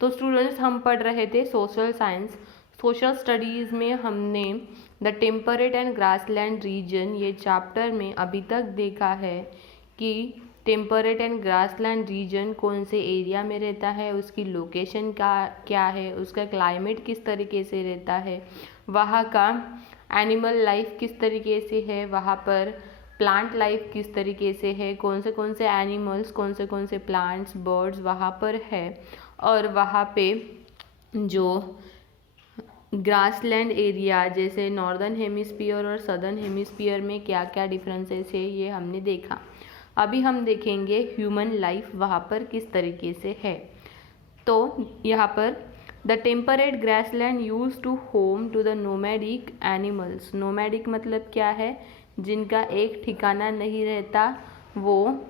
तो स्टूडेंट्स हम पढ़ रहे थे सोशल साइंस। सोशल स्टडीज़ में हमने the temperate and grassland region ये चैप्टर में अभी तक देखा है कि टेम्परेट एंड ग्रासलैंड रीजन कौन से एरिया में रहता है, उसकी लोकेशन का क्या है, उसका क्लाइमेट किस तरीके से रहता है, वहाँ का एनिमल लाइफ किस तरीके से है, वहाँ पर प्लांट लाइफ किस तरीके से है, कौन से एनिमल्स, कौन से प्लांट्स, बर्ड्स वहाँ पर है, और वहाँ पे जो ग्रासलैंड एरिया जैसे नॉर्दर्न हेमिस्फीयर और सदर्न हेमिस्फीयर में क्या क्या डिफरेंसेस है ये हमने देखा। अभी हम देखेंगे ह्यूमन लाइफ वहाँ पर किस तरीके से है। तो यहाँ पर the temperate grassland use to home to the nomadic animals. Nomadic मतलब क्या है, जिनका एक ठिकाना नहीं रहता, वो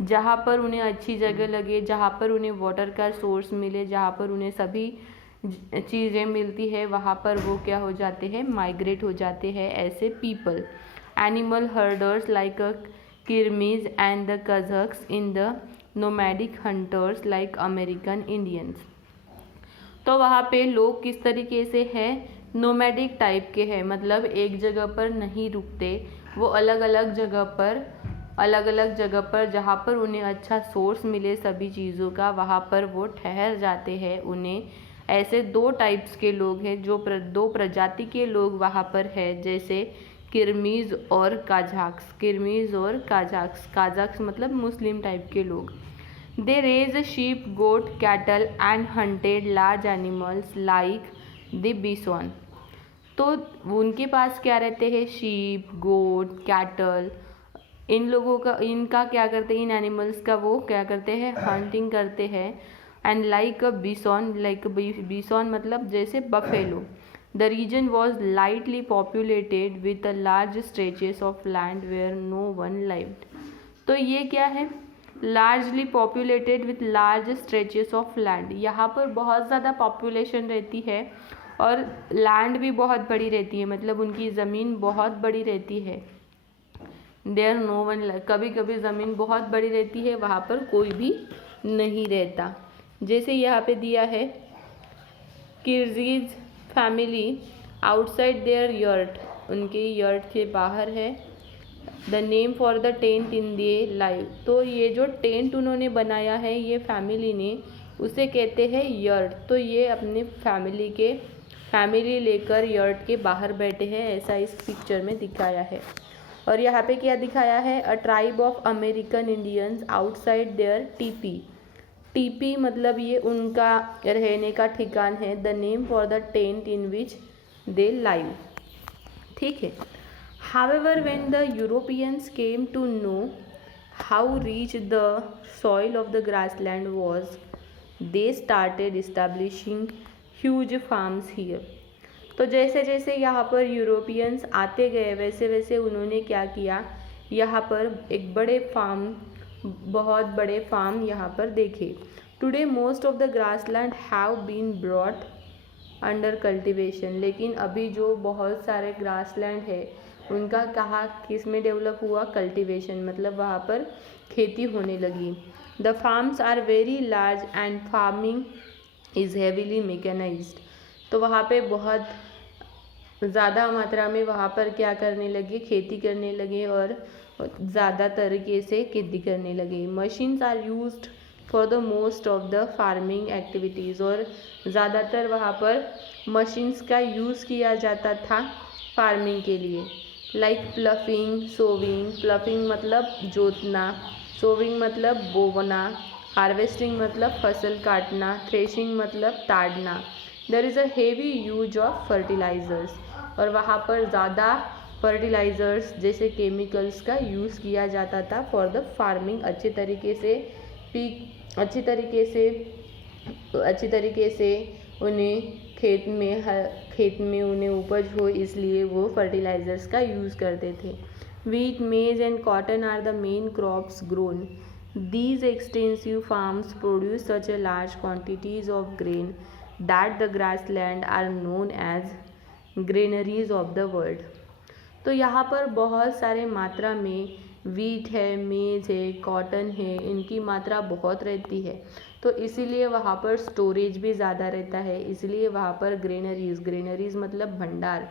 जहाँ पर उन्हें अच्छी जगह लगे, जहाँ पर उन्हें वाटर का सोर्स मिले, जहाँ पर उन्हें सभी चीज़ें मिलती है, वहाँ पर वो क्या हो जाते हैं, माइग्रेट हो जाते हैं ऐसे people. Animal herders like a Kirghiz and the Kazakhs in the nomadic hunters like American Indians. तो वहाँ पे लोग किस तरीके से है, नोमैडिक टाइप के हैं, मतलब एक जगह पर नहीं रुकते, वो अलग अलग जगह पर जहाँ पर उन्हें अच्छा सोर्स मिले सभी चीज़ों का, वहाँ पर वो ठहर जाते हैं। उन्हें ऐसे दो टाइप्स के लोग हैं, जो दो प्रजाति के लोग वहाँ पर है, जैसे किरमीज और काजाक्स। किरमीज और काजाक्स मतलब मुस्लिम टाइप के लोग। They raise sheep, goat, cattle and hunted large animals like the bison। तो उनके पास क्या रहते हैं, शीप, गोट, कैटल, इन लोगों का, इनका क्या करते हैं, इन एनिमल्स का वो क्या करते हैं, हंटिंग करते हैं। एंड लाइक अ बिसॉन मतलब जैसे buffalo. The region was lightly populated with a large stretches of land where no one lived. तो ये क्या है, largely populated with large stretches of land. यहाँ पर बहुत ज़्यादा पॉपुलेशन रहती है और लैंड भी बहुत बड़ी रहती है, मतलब उनकी ज़मीन बहुत बड़ी रहती है। देयर नो वन, कभी कभी ज़मीन बहुत बड़ी रहती है, वहाँ पर कोई भी नहीं रहता। जैसे यहाँ पे दिया है, Kyrgyz family outside their yurt, उनके यर्ट के बाहर है। The name for the tent in they live, तो ये जो टेंट उन्होंने बनाया है ये फैमिली ने, उसे कहते हैं यर्ट। तो ये अपने फैमिली लेकर यर्ट के बाहर बैठे हैं, ऐसा इस पिक्चर में दिखाया है। और यहाँ पे क्या दिखाया है, a tribe of American Indians outside their tepee. Tepee मतलब ये उनका रहने का ठिकान है। The name for the tent in which they live, ठीक है। However, when the Europeans came to know how rich the soil of the grassland was, they started establishing huge farms here। तो जैसे जैसे यहाँ पर यूरोपियंस आते गए, वैसे वैसे उन्होंने क्या किया, यहाँ पर एक बहुत बड़े फार्म यहाँ पर देखे। Today most of the grassland have been brought under cultivation, लेकिन अभी जो बहुत सारे ग्रासलैंड है उनका कहाँ किस में डेवलप हुआ, कल्टिवेशन, मतलब वहाँ पर खेती होने लगी। The farms are very large and farming is heavily mechanised. तो वहाँ पे बहुत ज़्यादा मात्रा में वहाँ पर क्या करने लगे, खेती करने लगे और ज़्यादा तरीके से खेती करने लगे। Machines are used for the most of the farming activities, और ज़्यादातर वहाँ पर मशीन्स का यूज़ किया जाता था फार्मिंग के लिए। लाइक प्लफिंग, सोविंग, प्लफिंग मतलब जोतना, सोविंग मतलब बोवना, हार्वेस्टिंग मतलब फसल काटना, थ्रेशिंग मतलब ताड़ना। There is a heavy use of fertilisers, और वहाँ पर ज़्यादा फर्टिलाइज़र्स जैसे केमिकल्स का यूज़ किया जाता था फॉर द फार्मिंग। अच्छे तरीके से उन्हें खेत में उन्हें उपज हो, इसलिए वो फर्टिलाइज़र्स का यूज़ करते थे। Wheat, maize and cotton are the main crops grown. These extensive farms produce such a large quantities of grain that the grassland are known as granaries of the world। तो यहाँ पर बहुत सारे मात्रा में वीट है, मेज है, कॉटन है, इनकी मात्रा बहुत रहती है। तो इसीलिए वहाँ पर स्टोरेज भी ज़्यादा रहता है, इसलिए वहाँ पर ग्रेनरीज मतलब भंडार,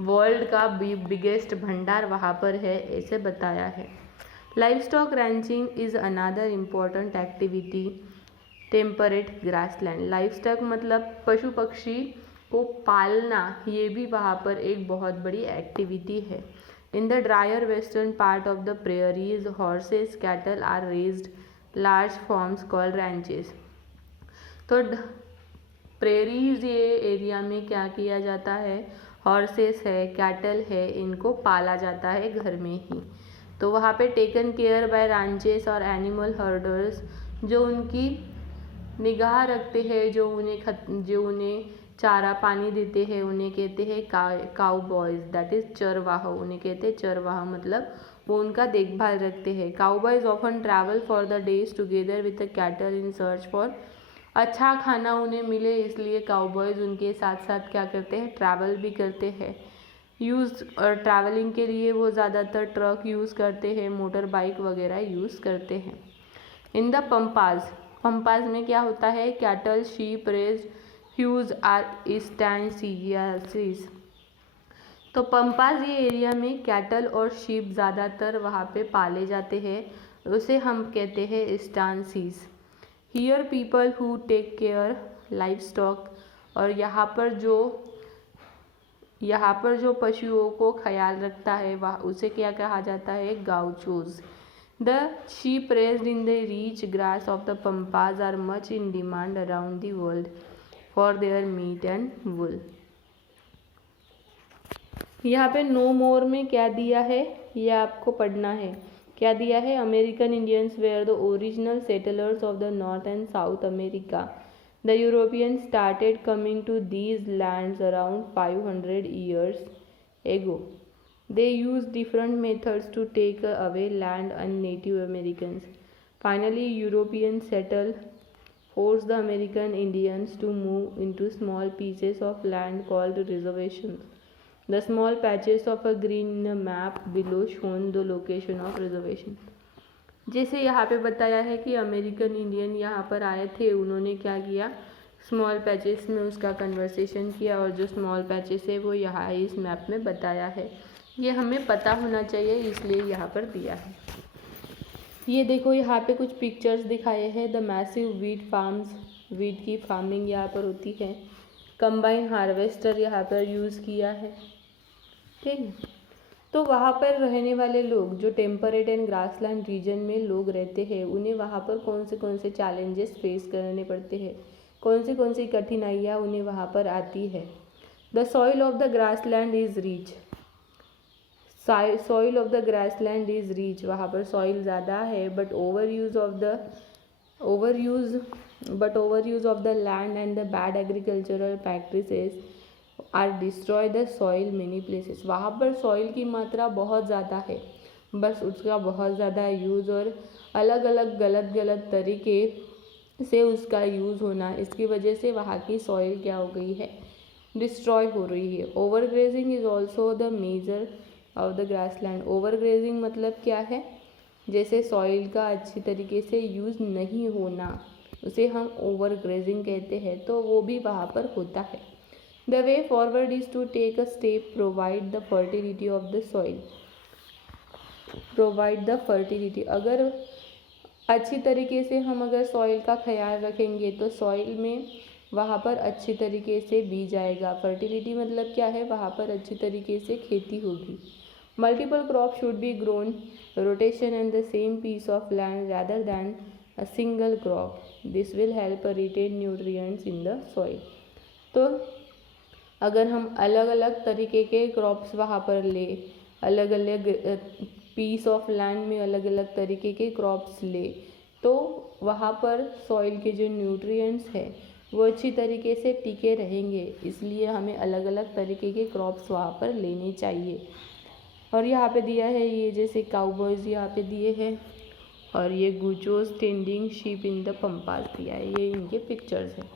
वर्ल्ड का बिगेस्ट भंडार वहाँ पर है, ऐसे बताया है। Livestock ranching is another important activity temperate grassland. Livestock मतलब पशु पक्षी को पालना, ये भी वहाँ पर एक बहुत बड़ी एक्टिविटी है। In the drier western part of the prairies horses cattle are raised large farms called ranches. तो प्रेरीज ये एरिया में क्या किया जाता है, हॉर्सेस है, कैटल है, इनको पाला जाता है घर में ही। तो वहाँ पे टेकन केयर बाय रांचेस और एनिमल हर्डर्स, जो उनकी निगाह रखते हैं, जो उन्हें चारा पानी देते हैं, उन्हें कहते हैं काउ बॉयज़, दैट इज़ चरवाह। उन्हें कहते हैं चरवाह, मतलब वो उनका देखभाल रखते हैं। Cow boys often travel for the days together with the cattle in search for अच्छा खाना उन्हें मिले, इसलिए काउ बॉयज़ उनके साथ साथ क्या करते हैं, ट्रैवल भी करते हैं। ट्रैवलिंग के लिए वो ज़्यादातर ट्रक यूज़ करते हैं, मोटर बाइक वगैरह यूज़ करते हैं। इन द पंपाज में क्या होता है, cattle sheep raised huge are estancias. तो पंपाज ये एरिया में कैटल और शीप ज़्यादातर वहाँ पे पाले जाते हैं, उसे हम कहते हैं instances. Here people who take care livestock, और यहाँ पर जो पशुओं को ख्याल रखता है वह उसे क्या कहा जाता है, गाउचोज। The sheep raised in the rich grass of the pampas are much in demand around the world for their meat and wool. यहाँ पे नो मोर में क्या दिया है, ये आपको पढ़ना है। क्या दिया है, American Indians were the original settlers of the North and South America. The European started coming to these lands around 500 years ago. They used different methods to take away land and Native Americans. Finally, Europeans settled, forced the American Indians to move into small pieces of land called reservations. The small patches of a green in a map below shown the location of reservation. जैसे यहाँ पे बताया है कि American Indian यहाँ पर आए थे, उन्होंने क्या किया, स्मॉल पैचेस में उसका कन्वर्सेशन किया, और जो स्मॉल पैचेस है वो यहाँ इस मैप में बताया है। ये हमें पता होना चाहिए, इसलिए यहाँ पर दिया है। ये देखो यहाँ पे कुछ पिक्चर्स दिखाए हैं। The massive wheat farms, wheat की फार्मिंग यहाँ पर होती है। कंबाइन हार्वेस्टर यहाँ पर यूज़ किया है, ठीक है। तो वहाँ पर रहने वाले लोग, जो टेम्परेट एंड ग्रासलैंड रीजन में लोग रहते हैं, उन्हें वहाँ पर कौन से चैलेंजेस फेस करने पड़ते हैं, कौन सी कठिनाइयाँ उन्हें वहाँ पर आती है। The soil of the grassland is rich, soil of the grassland is rich, वहाँ पर सॉइल ज़्यादा है, but overuse of the land and the bad agricultural practices are destroy the soil many places. वहाँ पर सॉइल की मात्रा बहुत ज़्यादा है, बस उसका बहुत ज़्यादा यूज़ और अलग अलग गलत तरीके से उसका यूज़ होना, इसकी वजह से वहाँ की सॉइल क्या हो गई है, डिस्ट्रॉय हो रही है। Overgrazing is also the measure of the grassland. Overgrazing मतलब क्या है, जैसे सॉइल का अच्छी तरीके से यूज़ नहीं होना, उसे हम ओवरग्रेजिंग कहते हैं, तो वो भी वहाँ पर होता है। The way forward is to take a step, provide the fertility of the soil, provide the fertility. अगर अच्छी तरीके से हम अगर सॉइल का ख्याल रखेंगे तो सॉइल में वहाँ पर अच्छी तरीके से बीज आएगा। फर्टिलिटी मतलब क्या है, वहाँ पर अच्छी तरीके से खेती होगी। Multiple crop should be grown rotation and the same piece of land rather than a single crop, this will help retain nutrients in the soil. तो अगर हम अलग अलग तरीके के क्रॉप्स वहाँ पर ले, अलग अलग पीस ऑफ लैंड में अलग अलग तरीके के क्रॉप्स ले, तो वहाँ पर सॉइल के जो न्यूट्रिएंट्स है वो अच्छी तरीके से टिके रहेंगे, इसलिए हमें अलग अलग तरीके के क्रॉप्स वहाँ पर लेने चाहिए। और यहाँ पे दिया है ये जैसे काउबॉयज़ यहाँ पे दिए हैं, और ये gauchos tending sheep in the pampas दिया है, ये इनके पिक्चर्स हैं।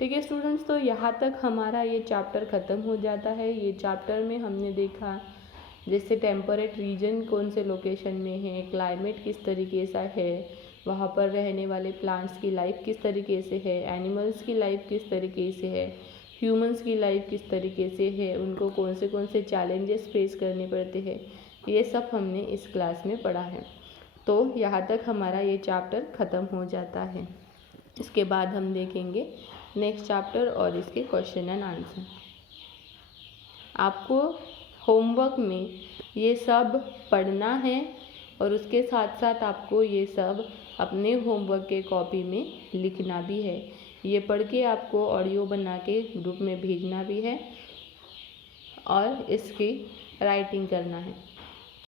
ठीक है स्टूडेंट्स, तो यहाँ तक हमारा ये चैप्टर ख़त्म हो जाता है। ये चैप्टर में हमने देखा जैसे टेम्परेट रीजन कौन से लोकेशन में है, क्लाइमेट किस तरीके सा है, वहाँ पर रहने वाले प्लांट्स की लाइफ किस तरीके से है, एनिमल्स की लाइफ किस तरीके से है, ह्यूमंस की लाइफ किस तरीके से है, उनको कौन से चैलेंजेस फेस करने पड़ते हैं, ये सब हमने इस क्लास में पढ़ा है। तो यहाँ तक हमारा ये चैप्टर ख़त्म हो जाता है। इसके बाद हम देखेंगे नेक्स्ट चैप्टर और इसके क्वेश्चन एंड आंसर। आपको होमवर्क में ये सब पढ़ना है और उसके साथ साथ आपको ये सब अपने होमवर्क के कॉपी में लिखना भी है। ये पढ़ के आपको ऑडियो बना के ग्रुप में भेजना भी है और इसकी राइटिंग करना है।